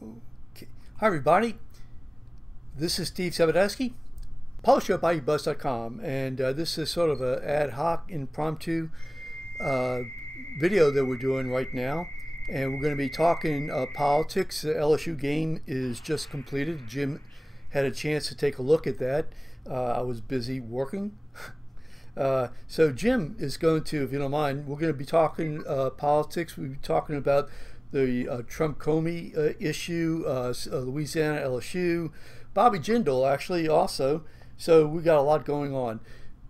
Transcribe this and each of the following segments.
Okay. Hi, everybody. This is Steve Sabadowski, publisher of BuyUBuzz.com, and this is sort of an ad hoc, impromptu video that we're doing right now. And we're going to be talking politics. The LSU game is just completed. Jim had a chance to take a look at that. I was busy working. So Jim is going to, if you don't mind, we're going to be talking politics. We'll be talking about the Trump Comey issue, Louisiana, LSU, Bobby Jindal actually also. So we got a lot going on.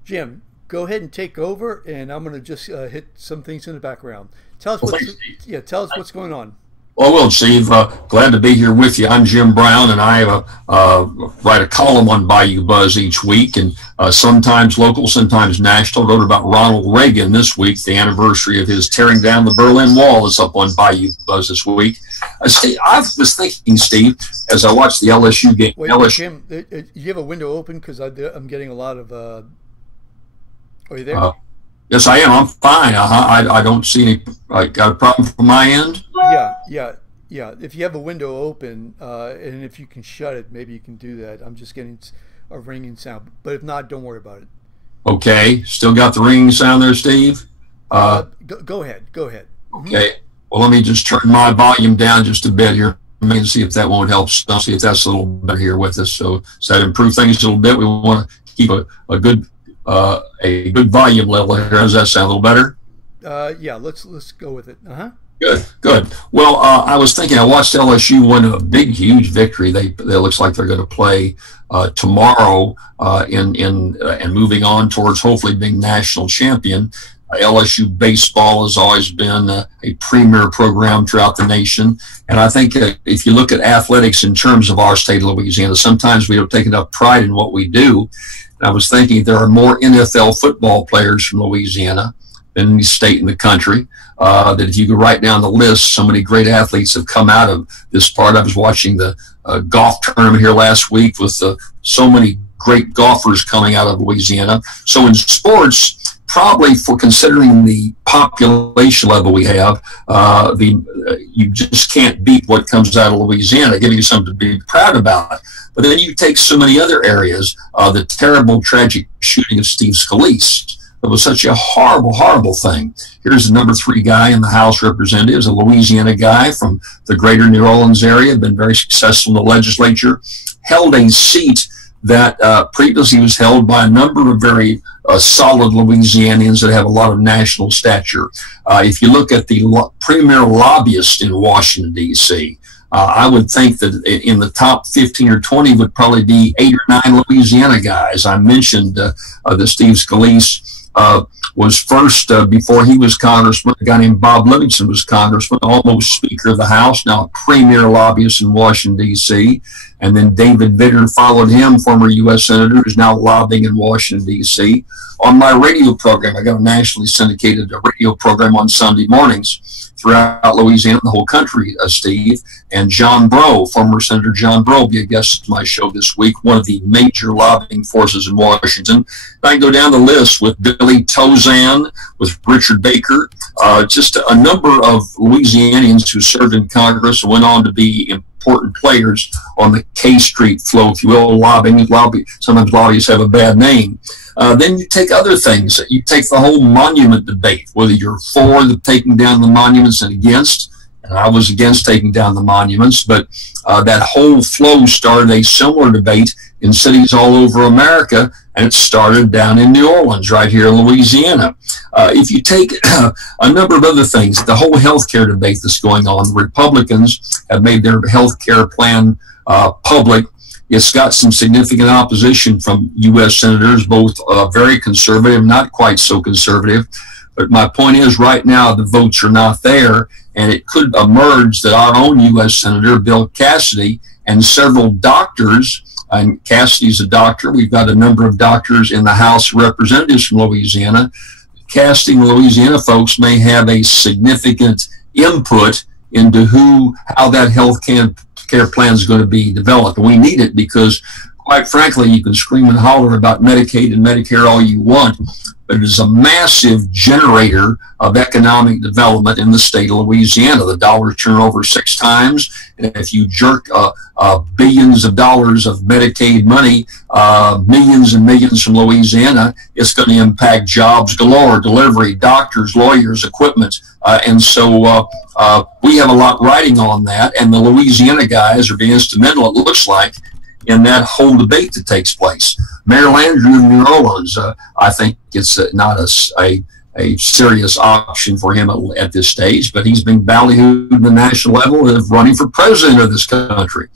Jim, go ahead and take over, and I'm going to just hit some things in the background. Tell us tell us what's going on. Well, Steve, glad to be here with you. I'm Jim Brown, and I write a column on Bayou Buzz each week, and sometimes local, sometimes national. Wrote about Ronald Reagan this week. The anniversary of his tearing down the Berlin Wall is up on Bayou Buzz this week. Steve, I was thinking, Steve, as I watched the LSU game. Wait, Jim, you have a window open because I'm getting a lot of. Are you there? Yes, I am. I'm fine. I don't see any. Got a problem from my end? Yeah. If you have a window open, and if you can shut it, maybe you can do that. I'm just getting a ringing sound, but if not, don't worry about it. Okay. Still got the ringing sound there, Steve? Go ahead. Okay. Well, let me just turn my volume down just a bit here. And see if that won't help. See if that's a little better here with us. So does that improve things a little bit? We want to keep a good volume level here. Does that sound a little better? Yeah, let's go with it. Good. Well, I was thinking, I watched LSU win a big, huge victory. They looks like they're going to play tomorrow and moving on towards hopefully being national champion. LSU baseball has always been a premier program throughout the nation. And I think if you look at athletics in terms of our state of Louisiana, sometimes we don't take enough pride in what we do. And I was thinking there are more NFL football players from Louisiana than any state in the country. That if you could write down the list, so many great athletes have come out of this part. I was watching the golf tournament here last week with so many great golfers coming out of Louisiana. So in sports, probably for considering the population level we have, you just can't beat what comes out of Louisiana, giving you something to be proud about. But then you take so many other areas, the terrible, tragic shooting of Steve Scalise. It was such a horrible, horrible thing. Here's the number 3 guy in the House of Representatives, a Louisiana guy from the greater New Orleans area, been very successful in the legislature, held a seat that previously was held by a number of very solid Louisianians that have a lot of national stature. If you look at the premier lobbyist in Washington, D.C., I would think that in the top 15 or 20 would probably be 8 or 9 Louisiana guys. I mentioned that Steve Scalise was first, before he was congressman, a guy named Bob Livingston was congressman, almost Speaker of the House, now a premier lobbyist in Washington, D.C. And then David Vitter followed him, former U.S. Senator, who's now lobbying in Washington, D.C. On my radio program, I got a nationally syndicated radio program on Sunday mornings throughout Louisiana, the whole country, Steve. And John Breaux, former Senator John Breaux, will be a guest on my show this week, one of the major lobbying forces in Washington. I can go down the list with Billy Tozan, with Richard Baker, just a number of Louisianians who served in Congress and went on to be important players on the K Street flow, if you will, lobbying. Sometimes lobbyists have a bad name. Then you take other things. You take the whole monument debate, whether you're for the taking down the monuments and against. And I was against taking down the monuments, but that whole flow started a similar debate in cities all over America, and it started down in New Orleans, right here in Louisiana. If you take a number of other things, the whole health care debate that's going on, the Republicans have made their health care plan public. It's got some significant opposition from U.S. senators, both very conservative, not quite so conservative. But my point is, right now, the votes are not there, and it could emerge that our own U.S. Senator, Bill Cassidy, and several doctors, and Cassidy's a doctor, we've got a number of doctors in the House of Representatives from Louisiana. Cassidy and Louisiana folks may have a significant input into how that health care plan is going to be developed. And we need it because quite frankly, you can scream and holler about Medicaid and Medicare all you want, but it is a massive generator of economic development in the state of Louisiana. The dollars turn over 6 times, and if you jerk billions of dollars of Medicaid money, millions and millions from Louisiana, it's going to impact jobs galore, delivery, doctors, lawyers, equipment, and so we have a lot riding on that, and the Louisiana guys are being instrumental, it looks like, in that whole debate that takes place. Mayor Landrieu of New Orleans, I think it's not a serious option for him at this stage, but he's being ballyhooed at the national level of running for president of this country.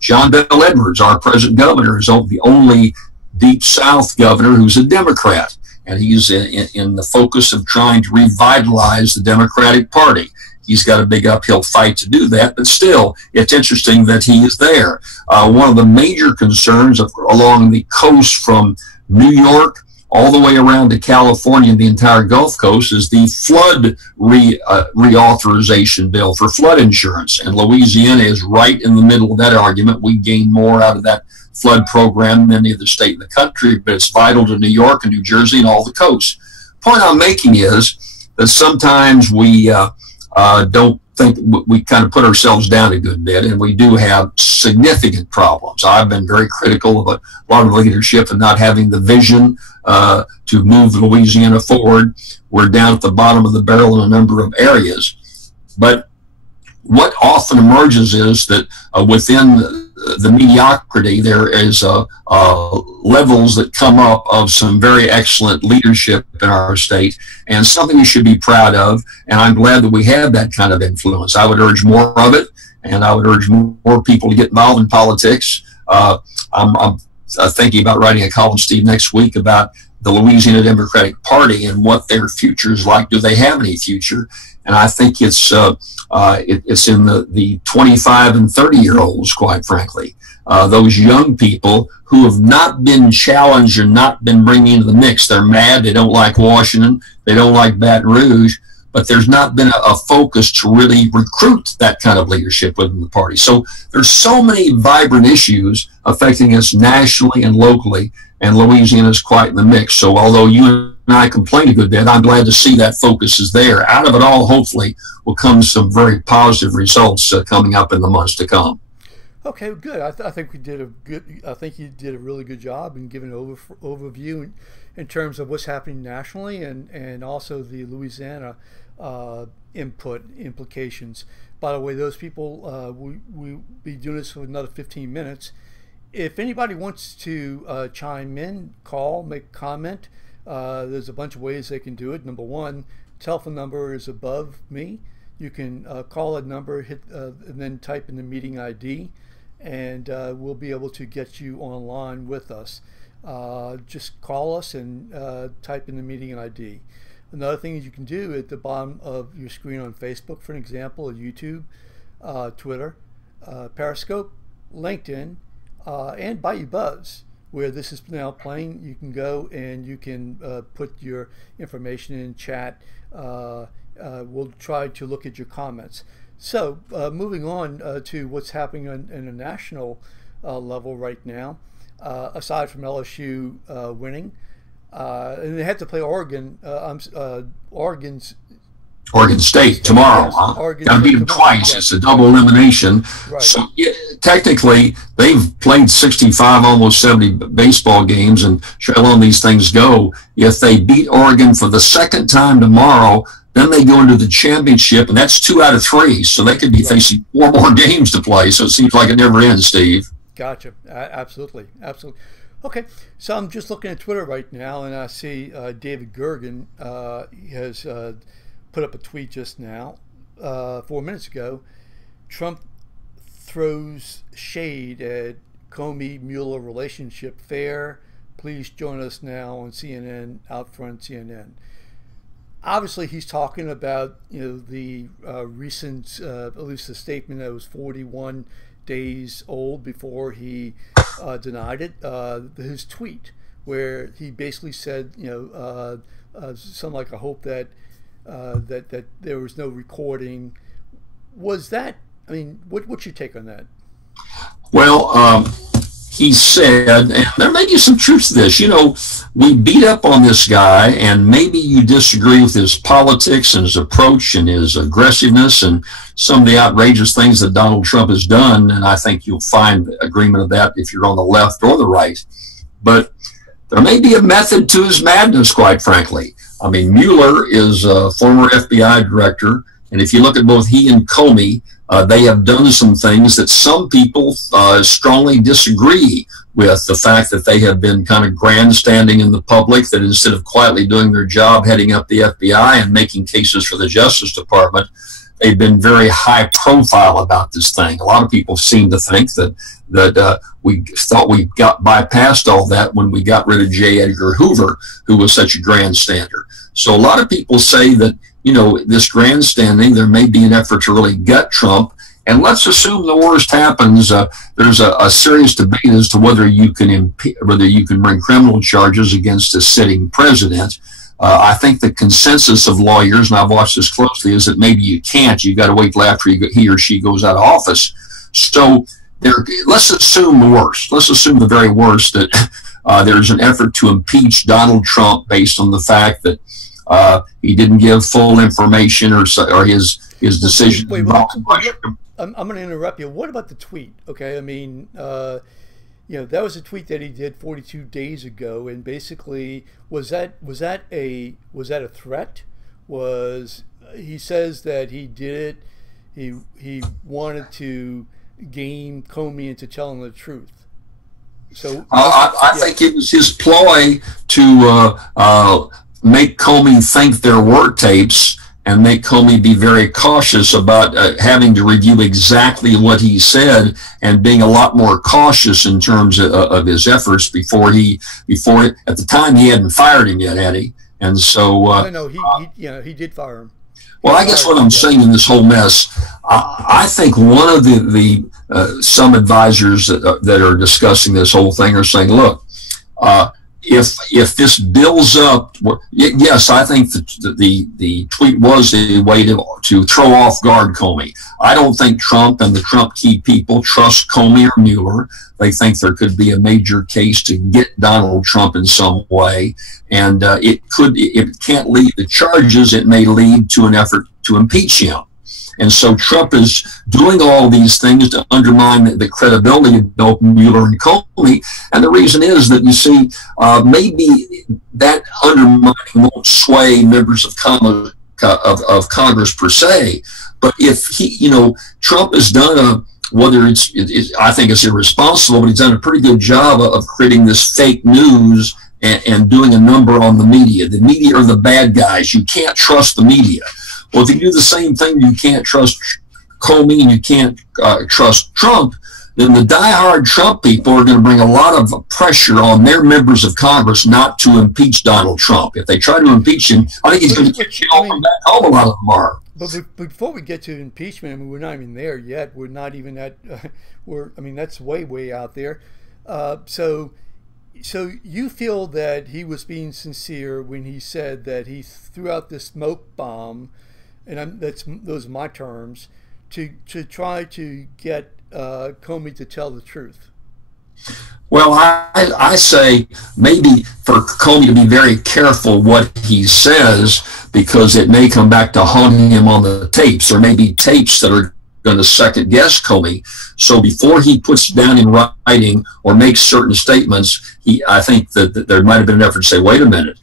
John Bell Edwards, our present governor, is the only Deep South governor who's a Democrat, and he's in the focus of trying to revitalize the Democratic Party. He's got a big uphill fight to do that, but still, it's interesting that he is there. One of the major concerns along the coast from New York all the way around to California and the entire Gulf Coast is the flood reauthorization bill for flood insurance. And Louisiana is right in the middle of that argument. We gain more out of that flood program than any other state in the country, but it's vital to New York and New Jersey and all the coast. The point I'm making is that sometimes we don't think we kind of put ourselves down a good bit, and we do have significant problems. I've been very critical of a lot of leadership and not having the vision to move Louisiana forward. We're down at the bottom of the barrel in a number of areas. But what often emerges is that within the mediocrity, there is levels that come up of some very excellent leadership in our state, and something we should be proud of. And I'm glad that we have that kind of influence. I would urge more of it, and I would urge more people to get involved in politics. I'm thinking about writing a column, Steve, next week about the Louisiana Democratic Party and what their future is like. Do they have any future? And I think it's in the 25 and 30-year-olds, quite frankly, those young people who have not been challenged or not been bringing into the mix. They're mad. They don't like Washington. They don't like Baton Rouge. But there's not been a focus to really recruit that kind of leadership within the party. So there's so many vibrant issues affecting us nationally and locally, and Louisiana is quite in the mix. So although you and I complain a good bit, I'm glad to see that focus is there. Out of it all, hopefully, will come some very positive results coming up in the months to come. Okay, good. I think we did a good. I think you did a really good job in giving an overview in terms of what's happening nationally and also the Louisiana implications. By the way, those people we'll be doing this for another 15 minutes. If anybody wants to chime in, call, make a comment, there's a bunch of ways they can do it. Number one, telephone number is above me. You can call a number, hit and then type in the meeting ID, and we'll be able to get you online with us. Just call us and type in the meeting ID. Another thing you can do at the bottom of your screen on Facebook, for an example, or YouTube, Twitter, Periscope, LinkedIn, and Bayou Buzz, where this is now playing. You can go and you can put your information in chat. We'll try to look at your comments. So moving on to what's happening on a national level right now, aside from LSU winning, and they had to play Oregon. Oregon State tomorrow. Got to beat them twice. Yes. It's a double elimination. Right. So technically, they've played 65, almost 70 baseball games, and how long these things go. If they beat Oregon for the second time tomorrow, then they go into the championship, and that's 2 out of 3. So they could be facing 4 more games to play. So it seems like it never ends, Steve. Gotcha. Absolutely. Absolutely. Okay, so I'm just looking at Twitter right now, and I see David Gergen has put up a tweet just now, 4 minutes ago. Trump throws shade at Comey-Mueller relationship fair. Please join us now on CNN, Outfront CNN. Obviously, he's talking about the recent, at least the statement that was 41 days old before he denied it. His tweet where he basically said, something like, "I hope that that there was no recording." Was that? I mean, what's your take on that? Well, he said, and there may be some truth to this, you know, we beat up on this guy, and maybe you disagree with his politics and his approach and his aggressiveness and some of the outrageous things that Donald Trump has done, and I think you'll find agreement of that if you're on the left or the right. But there may be a method to his madness, quite frankly. I mean, Mueller is a former FBI director, and if you look at both he and Comey, they have done some things that some people strongly disagree with. The fact that they have been kind of grandstanding in the public, that instead of quietly doing their job, heading up the FBI and making cases for the Justice Department, they've been very high profile about this thing. A lot of people seem to think that we thought we got bypassed all that when we got rid of J. Edgar Hoover, who was such a grandstander. So a lot of people say that, you know, this grandstanding, there may be an effort to really gut Trump. And let's assume the worst happens. There's a serious debate as to whether you can bring criminal charges against a sitting president. I think the consensus of lawyers, and I've watched this closely, is that maybe you can't. You've got to wait till after he or she goes out of office. So let's assume the worst. Let's assume the very worst, that there's an effort to impeach Donald Trump based on the fact that he didn't give full information or his decision. Wait, I'm going to interrupt you. What about the tweet? Okay, I mean, you know, that was a tweet that he did 42 days ago, and basically, was that a threat? He says that he did it. He wanted to game Comey into telling the truth. So I think it was his ploy to make Comey think there were tapes and make Comey be very cautious about having to review exactly what he said, and being a lot more cautious in terms of his efforts before at the time he hadn't fired him yet, had he? And so no, he did fire him. Well, I guess what I'm saying in this whole mess, I think one of the some advisors that are discussing this whole thing are saying, look, if this builds up, yes, I think the tweet was a way to throw off guard Comey. I don't think Trump and the Trump key people trust Comey or Mueller. They think there could be a major case to get Donald Trump in some way, and if it can't lead to charges, it may lead to an effort to impeach him. And so Trump is doing all these things to undermine the credibility of both Mueller and Comey. And the reason is that, you see, maybe that undermining won't sway members of Congress per se. But if Trump has done I think it's irresponsible, but he's done a pretty good job of creating this fake news and doing a number on the media. The media are the bad guys. You can't trust the media. Well, if you do the same thing, you can't trust Comey and you can't trust Trump, then the diehard Trump people are going to bring a lot of pressure on their members of Congress not to impeach Donald Trump. If they try to impeach him, I think he's going to get killed from back home. A lot of them are. But before we get to impeachment, I mean, we're not even there yet. We're not even at. I mean, that's way out there. So you feel that he was being sincere when he said that he threw out this smoke bomb, and those are my terms, to try to get Comey to tell the truth? Well, I say maybe for Comey to be very careful what he says, because it may come back to haunt him on the tapes. There may be tapes that are going to second guess Comey. So before he puts down in writing or makes certain statements, I think that there might have been an effort to say, wait a minute,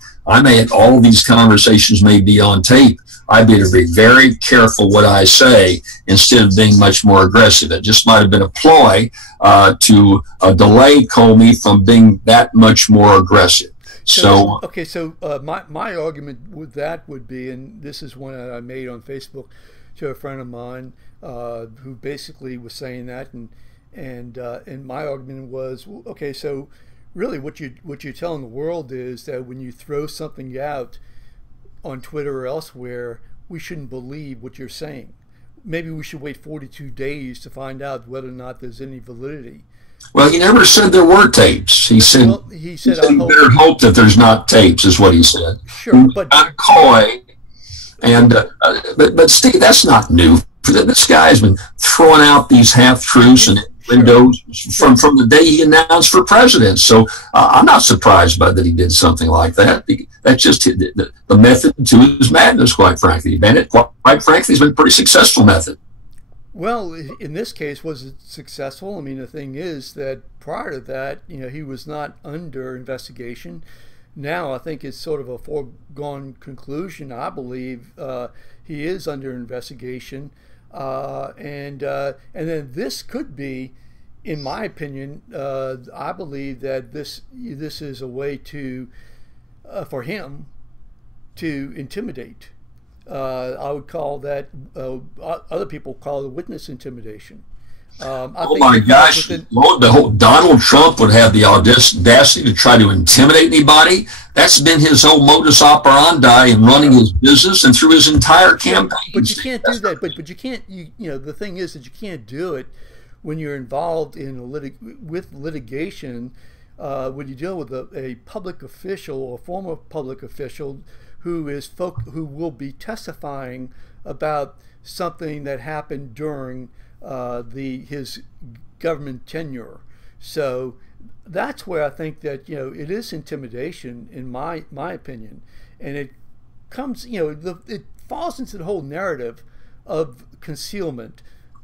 all these conversations may be on tape. I better be very careful what I say instead of being much more aggressive. It just might have been a ploy to delay Comey from being that much more aggressive. So my argument with that would be, and this is one that I made on Facebook to a friend of mine who basically was saying that, and my argument was, okay, so really what you're telling the world is that when you throw something out on Twitter or elsewhere, we shouldn't believe what you're saying. Maybe we should wait 42 days to find out whether or not there's any validity. Well, he never said there were tapes. He said he better hope that there's not tapes, is what he said. Sure, but not coy. And but Steve, that's not new. This guy's been throwing out these half truths and windows from the day he announced for president. So I'm not surprised by that he did something like that. That's just the method to his madness, quite frankly. Bennett, quite frankly, has been a pretty successful method. Well, in this case, was it successful? I mean, the thing is that prior to that, he was not under investigation. Now, I think it's sort of a foregone conclusion. I believe he is under investigation, and then this could be, in my opinion, I believe that this is a way to for him to intimidate. I would call that, other people call it witness intimidation. Oh my gosh, Donald Trump would have the audacity to try to intimidate anybody. That's been his whole modus operandi in running his business and through his entire campaign. But you can't do that. But you can't, the thing is that you can't do it when you're involved in with litigation, when you deal with a public official or former public official who will be testifying about something that happened during his government tenure. So that's where I think that it is intimidation, in my opinion, and it comes it falls into the whole narrative of concealment,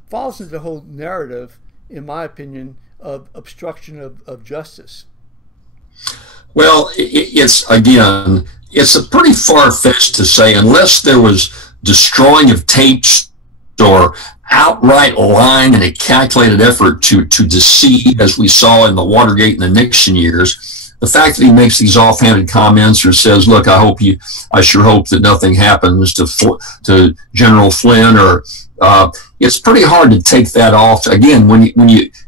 falls into the whole narrative, in my opinion, of obstruction of justice. Well, it's a pretty far-fetched to say, unless there was destroying of tapes or outright lying in a calculated effort to deceive, as we saw in the Watergate and the Nixon years. The fact that he makes these offhanded comments or says, "Look, I sure hope that nothing happens to General Flynn," or it's pretty hard to take that off. Again,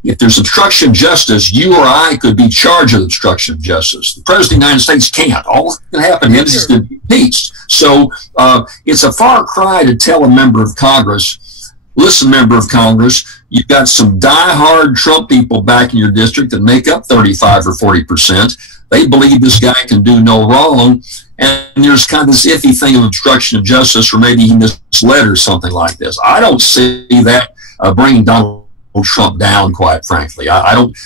if there's obstruction of justice, you or I could be charged with obstruction of justice. The President of the United States can't. All that can happen is he's going to be impeached. So it's a far cry to tell a member of Congress, "Listen, member of Congress, you've got some diehard Trump people back in your district that make up 35 or 40%. They believe this guy can do no wrong, and there's kind of this iffy thing of obstruction of justice, or maybe he misled or something like this." I don't see that bringing Donald Trump down, quite frankly. I don't.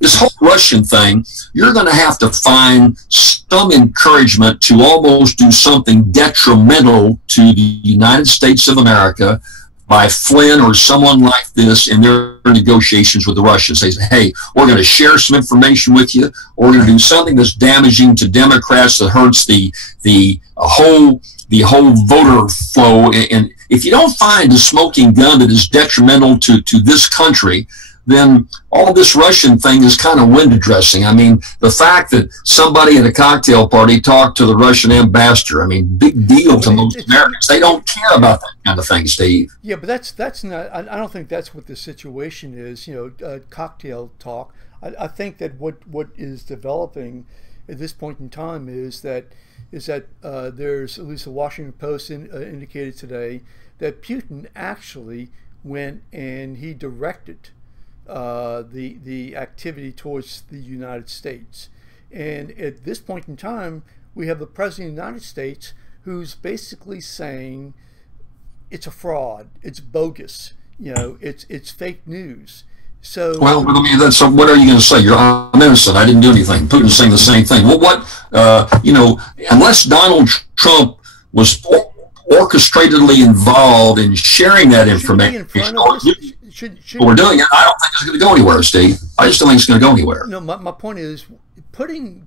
This whole Russian thing, you're going to have to find some encouragement to almost do something detrimental to the United States of America by Flynn or someone like this in their negotiations with the Russians. They say, "Hey, we're going to share some information with you, or we're going to do something that's damaging to Democrats that hurts the whole voter flow." And if you don't find a smoking gun that is detrimental to this country, then all this Russian thing is kind of window dressing. I mean, the fact that somebody at a cocktail party talked to the Russian ambassador, I mean, big deal to most Americans. They don't care about that kind of thing, Steve. Yeah, but that's not, I don't think that's what the situation is, cocktail talk. I think that what is developing at this point in time is that there's, at least the Washington Post indicated today, that Putin actually went and he directed the activity towards the United States. And at this point in time, we have the President of the United States who's basically saying it's a fraud, it's bogus, it's fake news. So, well, I mean, what are you going to say? I'm innocent. I didn't do anything. Putin's saying the same thing. Well, unless Donald Trump was orchestratedly involved in sharing that information, we're doing it. I don't think it's going to go anywhere, Steve. I just don't think it's going to go anywhere. No, my point is putting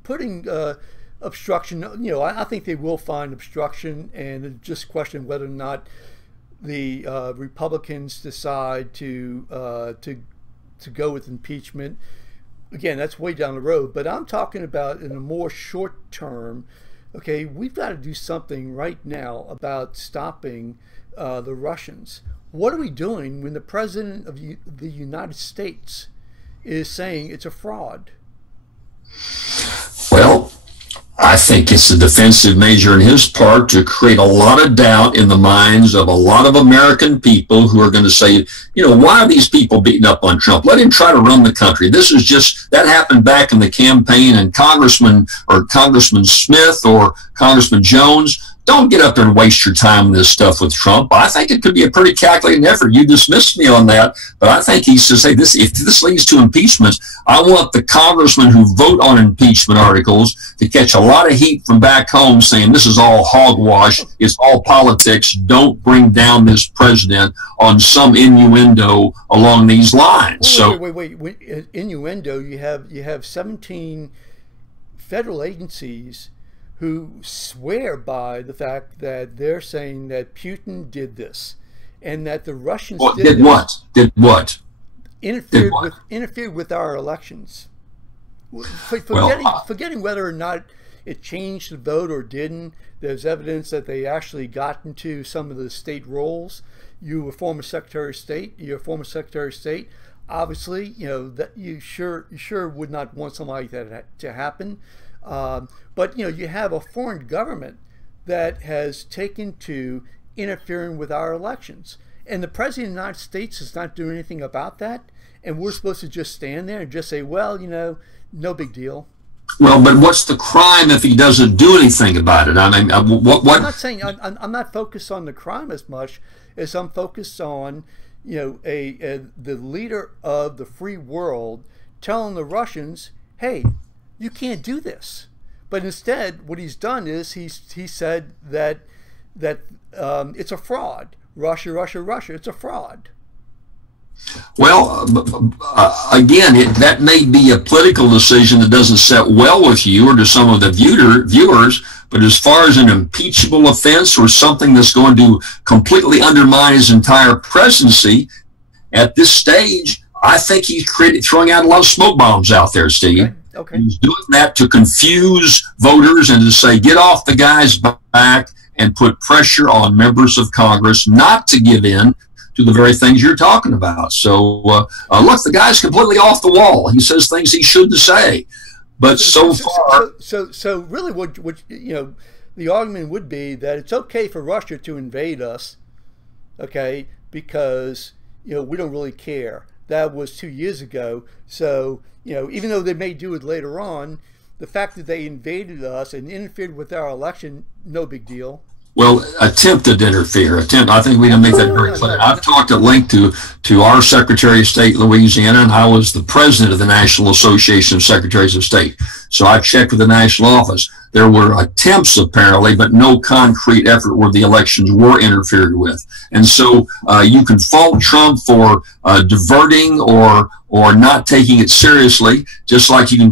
obstruction. I think they will find obstruction, and it's just a question whether or not the Republicans decide to go with impeachment. Again, that's way down the road. But I'm talking about in a more short term. Okay, we've got to do something right now about stopping the Russians. What are we doing when the President of the United States is saying it's a fraud? Well, I think it's a defensive measure on his part to create a lot of doubt in the minds of a lot of American people who are going to say, why are these people beating up on Trump? Let him try to run the country. This is just, that happened back in the campaign, and Congressman Smith or Congressman Jones don't get up there and waste your time on this stuff with Trump. I think it could be a pretty calculated effort. You dismissed me on that, but I think he says, hey, if this leads to impeachment, I want the congressmen who vote on impeachment articles to catch a lot of heat from back home saying this is all hogwash, it's all politics, don't bring down this president on some innuendo along these lines. Wait. Innuendo, you have 17 federal agencies who swear by the fact that they're saying that Putin did this and that the Russians did what? Interfered with our elections. Forgetting whether or not it changed the vote or didn't, there's evidence that they actually got into some of the state roles. You were former Secretary of State. You're a former Secretary of State. Obviously, that you sure would not want something like that to happen. But you have a foreign government that has taken to interfering with our elections, and the President of the United States is not doing anything about that, and we're supposed to just stand there and just say, well, no big deal. Well, but what's the crime if he doesn't do anything about it? I mean, what? I'm not saying I'm not focused on the crime as much as I'm focused on the leader of the free world telling the Russians, hey, you can't do this. But instead, what he's done is he said that it's a fraud. Russia, it's a fraud. Well, again, that may be a political decision that doesn't set well with you or to some of the viewers, but as far as an impeachable offense or something that's going to completely undermine his entire presidency, at this stage, I think he's throwing out a lot of smoke bombs out there, Steve. Okay. He's doing that to confuse voters and to say, get off the guy's back and put pressure on members of Congress not to give in to the very things you're talking about. So, look, the guy's completely off the wall. He says things he shouldn't say. But so far... So really what the argument would be that it's okay for Russia to invade us, okay, because, we don't really care. That was 2 years ago. So, even though they may do it later on, the fact that they invaded us and interfered with our election, no big deal. Well, attempted to interfere. I think we didn't make that very clear. I've talked at length to our Secretary of State, Louisiana, and I was the president of the National Association of Secretaries of State. So I checked with the national office. There were attempts, apparently, but no concrete effort where the elections were interfered with. And so you can fault Trump for diverting or not taking it seriously, just like you can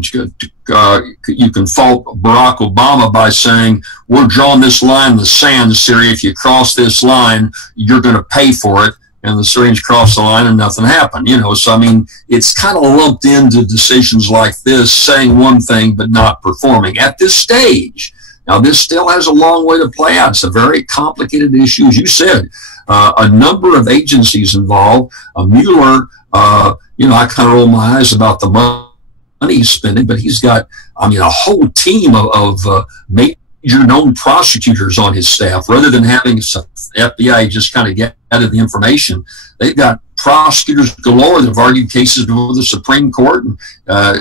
fault Barack Obama by saying, we're drawing this line in the sand, Syria. If you cross this line, you're going to pay for it. And the Syrians crossed the line and nothing happened. So, I mean, it's kind of lumped into decisions like this, saying one thing but not performing at this stage. Now, this still has a long way to play out. It's a very complicated issue. As you said, a number of agencies involved. Mueller, I kind of roll my eyes about the money he's spending, but he's got, a whole team of major known prosecutors on his staff. Rather than having some FBI just kind of get out of the information, they've got prosecutors galore that have argued cases before the Supreme Court, and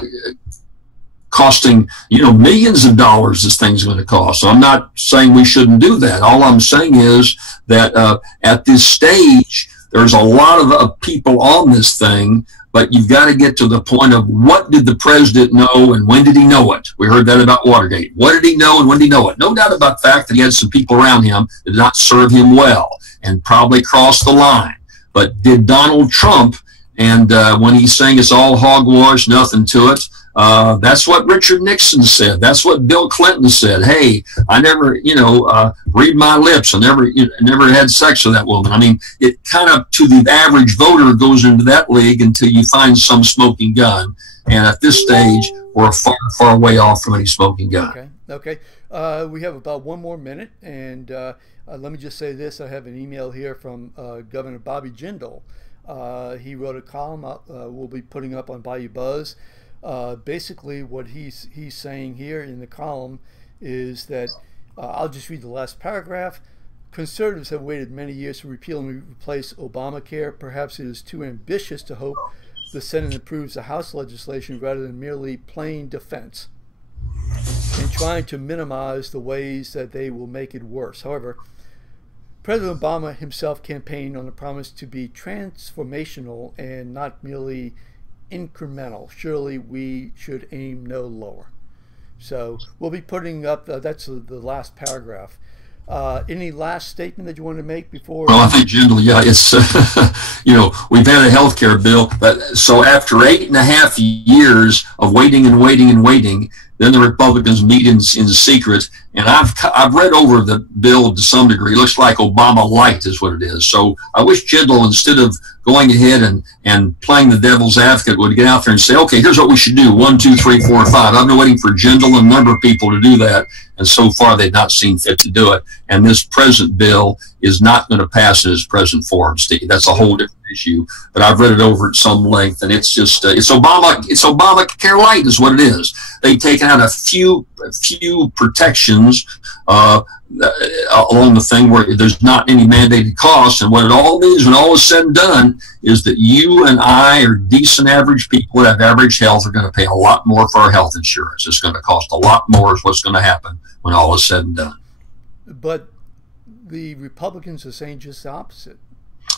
costing millions of dollars. This thing's going to cost. So I'm not saying we shouldn't do that. All I'm saying is that at this stage, there's a lot of people on this thing, but you've got to get to the point of what did the president know and when did he know it? We heard that about Watergate. What did he know and when did he know it? No doubt about the fact that he had some people around him that did not serve him well and probably crossed the line. But did Donald Trump, and when he's saying it's all hogwash, nothing to it, that's what Richard Nixon said. That's what Bill Clinton said. Hey, I never, read my lips. I never had sex with that woman. I mean, it kind of, to the average voter, goes into that league until you find some smoking gun. And at this stage, we're far, far way off from any smoking gun. Okay. We have about 1 more minute. And let me just say this. I have an email here from Governor Bobby Jindal. He wrote a column we'll be putting up on Bayou Buzz. Basically, what he's saying here in the column is that, I'll just read the last paragraph. Conservatives have waited many years to repeal and replace Obamacare. Perhaps it is too ambitious to hope the Senate approves the House legislation rather than merely plain defense. trying to minimize the ways that they will make it worse. However, President Obama himself campaigned on the promise to be transformational and not merely incremental. Surely we should aim no lower. So we'll be putting up, that's the last paragraph. Any last statement that you want to make before? Well, I think generally, yeah, it's, we've had a health care bill, but so after 8.5 years of waiting and waiting and waiting, then the Republicans meet in secret, and I've read over the bill to some degree. It looks like Obama light is what it is. So I wish Jindal, instead of going ahead and playing the devil's advocate, would get out there and say, okay, here's what we should do. 1, 2, 3, 4, 5. I've been waiting for Jindal and a number of people to do that, and so far they've not seen fit to do it. And this present bill is not going to pass in its present form, Steve. That's a whole different issue. But I've read it over at some length, and it's just it's Obamacare light is what it is. They've taken out a few protections along the thing where there's not any mandated costs, and what it all means when all is said and done is that you and I, or decent average people that have average health, are going to pay a lot more for our health insurance. It's going to cost a lot more is what's going to happen when all is said and done. But the Republicans are saying just the opposite.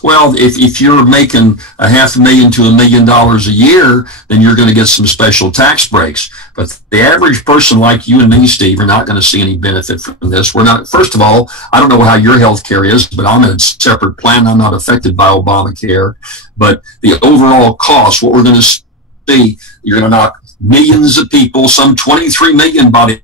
Well, if you're making $500,000 to $1 million a year, then you're going to get some special tax breaks. But the average person like you and me, Steve, are not going to see any benefit from this. We're not. First of all, I don't know how your health care is, but I'm in a separate plan. I'm not affected by Obamacare. But the overall cost, what we're going to see, you're going to knock millions of people, some 23 million by the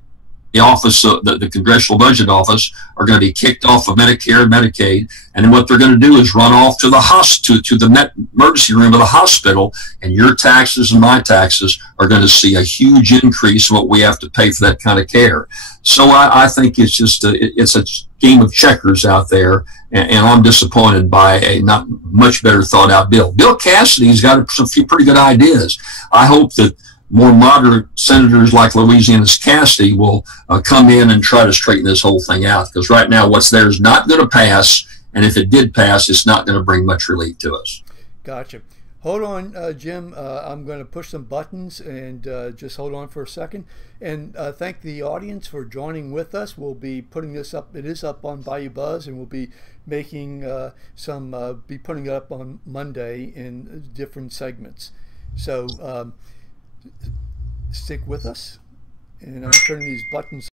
office, the Congressional Budget Office, are going to be kicked off of Medicare and Medicaid, and then what they're going to do is run off to the emergency room of the hospital, and your taxes and my taxes are going to see a huge increase in what we have to pay for that kind of care. So I think it's just it's a game of checkers out there, and I'm disappointed by a not much better thought out bill. Bill Cassidy's got some few pretty good ideas. I hope that more moderate senators like Louisiana's Cassidy will come in and try to straighten this whole thing out, because right now what's there is not going to pass, and if it did pass, it's not going to bring much relief to us. Gotcha. Hold on, Jim. I'm going to push some buttons, and just hold on for a second. And thank the audience for joining with us. We'll be putting this up. It is up on Bayou Buzz, and we'll be making be putting it up on Monday in different segments. So stick with us, and I'm turning these buttons